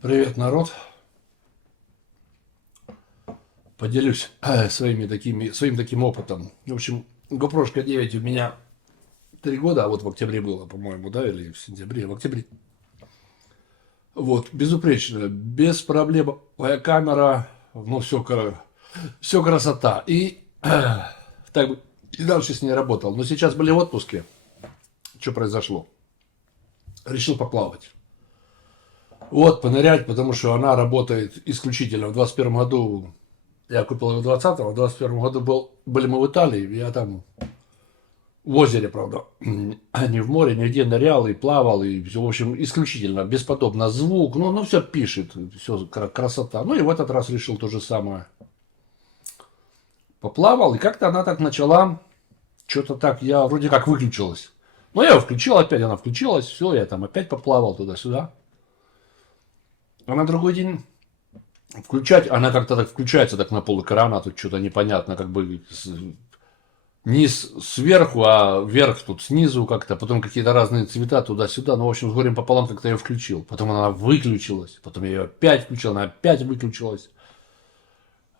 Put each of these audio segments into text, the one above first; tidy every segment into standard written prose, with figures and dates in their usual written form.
Привет, народ. Поделюсь своим таким опытом. В общем, GoPro 9 у меня 3 года, а вот в октябре было, по-моему, да, или в сентябре, в октябре. Вот, безупречно, без проблем. Моя камера, ну, все красота. И так бы и дальше с ней работал. Но сейчас были в отпуске. Что произошло? Решил поплавать. Вот, понырять, потому что она работает исключительно. В 21 году я купил ее в 20-м, а в 21 году были мы в Италии, я там в озере, правда, а не в море, нигде нырял и плавал, и все, в общем, исключительно, бесподобно звук, ну все пишет, все красота. Ну и в этот раз решил то же самое. Поплавал, и как-то она так начала, что-то так, я вроде как выключилась. Ну, я ее включил опять, она включилась, все, я там опять поплавал туда-сюда. А на другой день включать, она как-то так включается так на пол экрана, тут что-то непонятно, как бы низ сверху, а вверх тут снизу как-то, потом какие-то разные цвета туда-сюда, ну, в общем, с горем пополам как-то я ее включил, потом она выключилась, потом я ее опять включил, она опять выключилась.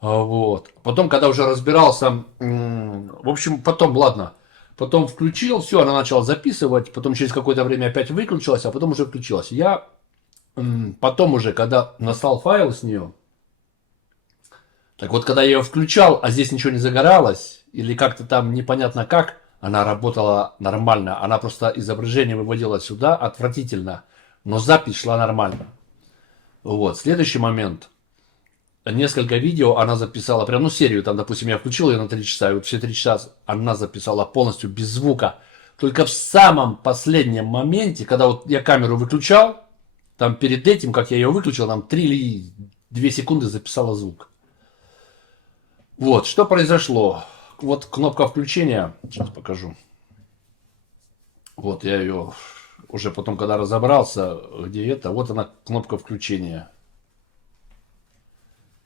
Вот. Потом, когда уже разбирался, в общем, потом, ладно, потом включил, все, она начала записывать, потом через какое-то время опять выключилась, а потом уже включилась. Я потом уже, когда настал файл с нее, так вот, когда я ее включал, а здесь ничего не загоралось, или как-то там непонятно как, она работала нормально. Она просто изображение выводила сюда отвратительно, но запись шла нормально. Вот. Следующий момент. Несколько видео она записала, прям, ну, серию, там, допустим, я включил ее на 3 часа, и вот все 3 часа она записала полностью без звука. Только в самом последнем моменте, когда вот я камеру выключал, там перед этим, как я ее выключил, там 3 или 2 секунды записала звук. Вот, что произошло? Вот кнопка включения, сейчас покажу. Вот я ее уже потом, когда разобрался, где это, вот она, кнопка включения.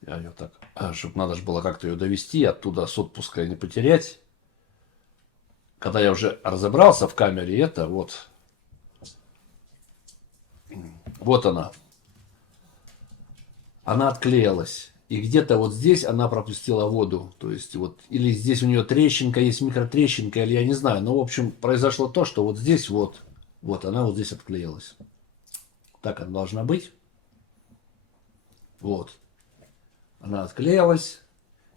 Я ее так, чтобы надо же было как-то ее довести, оттуда с отпуска не потерять. Когда я уже разобрался в камере, это вот, вот она отклеилась. И где-то вот здесь она пропустила воду. То есть вот, или здесь у нее трещинка, есть микротрещинка, или я не знаю. Но, в общем, произошло то, что вот здесь вот она вот здесь отклеилась. Так она должна быть. Вот. Она отклеилась,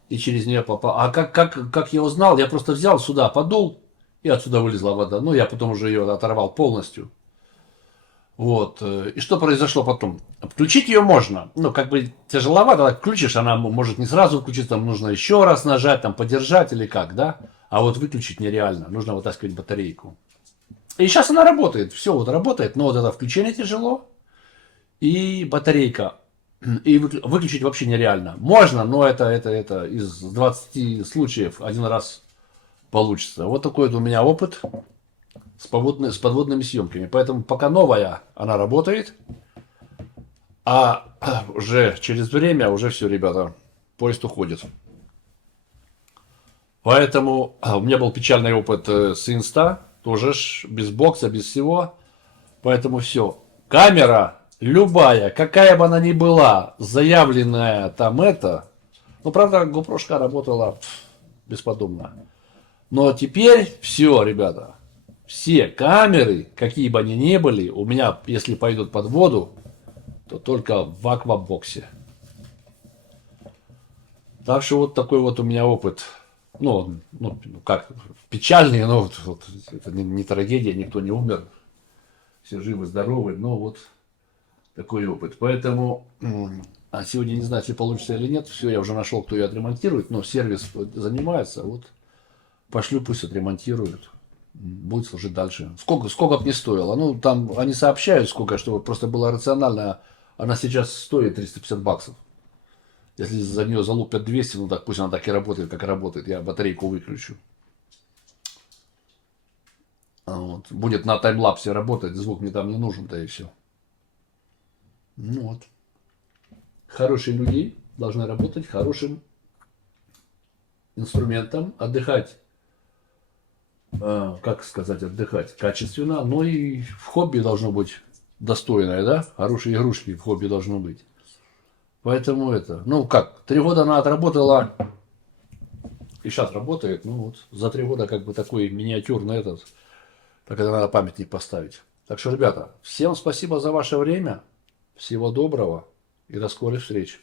и через нее попала. А как я узнал, я просто взял сюда, подул, и отсюда вылезла вода. Ну, я потом уже ее оторвал полностью. Вот. И что произошло потом? Включить ее можно. Ну, как бы тяжеловато. Так включишь, она может не сразу включиться. Там нужно еще раз нажать, там подержать или как, да? А вот выключить нереально. Нужно вытаскивать батарейку. И сейчас она работает. Все вот работает. Но вот это включение тяжело. И батарейка. И выключить вообще нереально. Можно, но это из 20 случаев один раз получится. Вот такой вот у меня опыт с подводными съемками. Поэтому пока новая, она работает. А уже через время, уже все, ребята, поезд уходит. Поэтому у меня был печальный опыт с инста. Тоже без бокса, без всего. Поэтому все. Камера любая, какая бы она ни была, заявленная там это. Ну, правда, GoPro работала бесподобно. Но теперь все, ребята. Все камеры, какие бы они ни были, у меня, если пойдут под воду, то только в аквабоксе. Так что вот такой вот у меня опыт. Ну как, печальный, но вот это не трагедия, никто не умер. Все живы, здоровы, но вот такой опыт. Поэтому, а сегодня не знаю, если получится или нет. Все, я уже нашел, кто ее отремонтирует, но сервис занимается. Вот пошлю, пусть отремонтируют. Будет служить дальше. Сколько бы не стоило. Ну, там они сообщают, сколько, чтобы просто было рационально. Она сейчас стоит 350 баксов. Если за нее залупят 200, ну так пусть она так и работает, как работает. Я батарейку выключу. Вот. Будет на таймлапсе работать, звук мне там не нужен, да и все. Ну вот. Хорошие люди должны работать хорошим инструментом, отдыхать, как сказать, отдыхать качественно, но и в хобби должно быть достойное, да? Хорошие игрушки в хобби должно быть. Поэтому это, ну как, 3 года она отработала, и сейчас работает, ну вот, за 3 года как бы такой миниатюрный этот, так это надо памятник поставить. Так что, ребята, всем спасибо за ваше время, всего доброго и до скорых встреч.